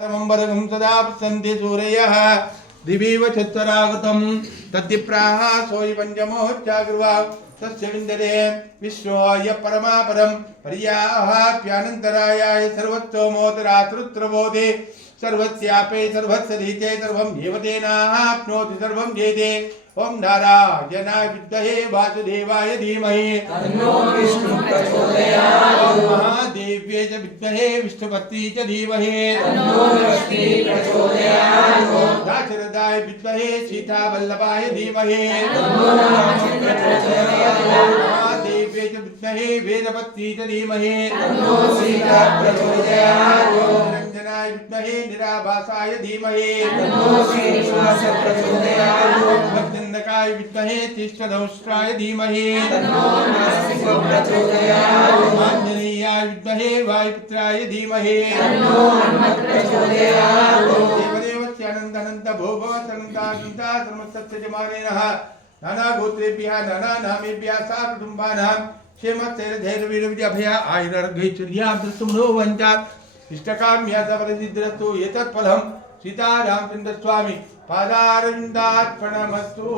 मंबरगं सदा सन्ति सूरयः दिवीव चत्वरागतं तद्दिप्राः सोयि पञ्चमोच्चाग्रवा तस्य विन्दते विश्वाय परमापरं पर्याहाप्यानन्तरायाय सर्वत्वमोदरातृत्रबोधे सर्वस्यापे सर्वस्यधीते सर्वं देवतेनाप्नोति सर्वं जेते ओम नारायणाय विद्महे वासुदेवाय धीमहि तन्नो विष्णु प्रचोदयात् ओम महादेव्यै च विद्महे विष्णुपत्नी च धीमहि तन्नो लक्ष्मी प्रचोदयात् दाशरथाय विद्महे सीतावल्लभाय धीमहि तन्नो रामचन्द्र प्रचोदयात् महादेव्यै च विद्महे वेदपत्नी च धीमहि तन्नो सीता प्रचोदयात् निरञ्जनाय विद्महे निराभासाय धीमहि तन्नो श्रीनिवास प्रचोदयात् भक्तिन्दकाय विद्महे तीक्ष्णधनुष्ट्राय धीमहि तन्नो नरसिंह प्रचोदयात् आञ्जनेयाय विद्महे वायुपुत्राय धीमहि तन्नो हनुमत् प्रचोदयात् देवदेवस्य अनन्त भोभवतनन्ता सर्वस्य जमानेनः नाना गोत्रेभ्यः नाना नामेभ्यः सा कुटुम्बानां क्षेमस्थैर्यधैर्यवीर्यभय आयुरारोग्यैश्वर्याभ्यस्तुमनो वञ्चात् इष्टकाम्या सफलसिद्धिरस्तु एतत्फलं सीतारामचन्द्रस्वामी पादारविन्दार्पणमस्तु।